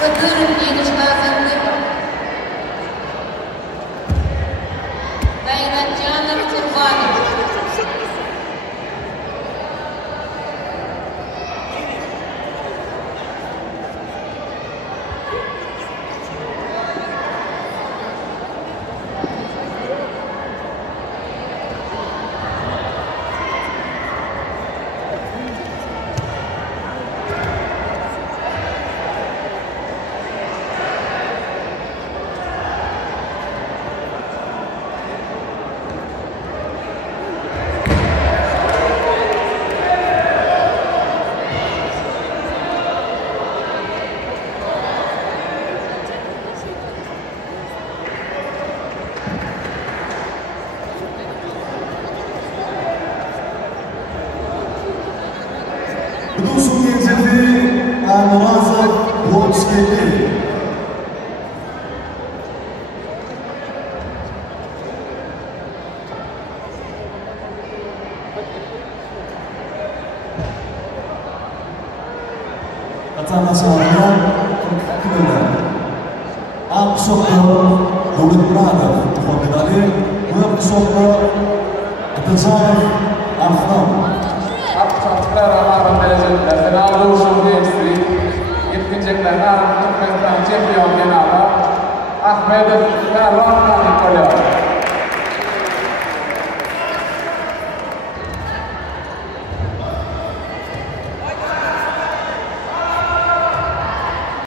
Kadırov yeniş lazımdır. Gayratjanov Qurbanov. Budusun Gencevi Murazov Volskeli. Internacional Kıbrıs. Aksoklu Davut Muradov. Medali Aksoklu Atazarov Afram. Çocuklar Amar'ın derecesinde finalde uçuşu geçti. Yetkineceklerine Türkmenistan şampiyon genelde Ahmedov ve Rahman Nikolayov.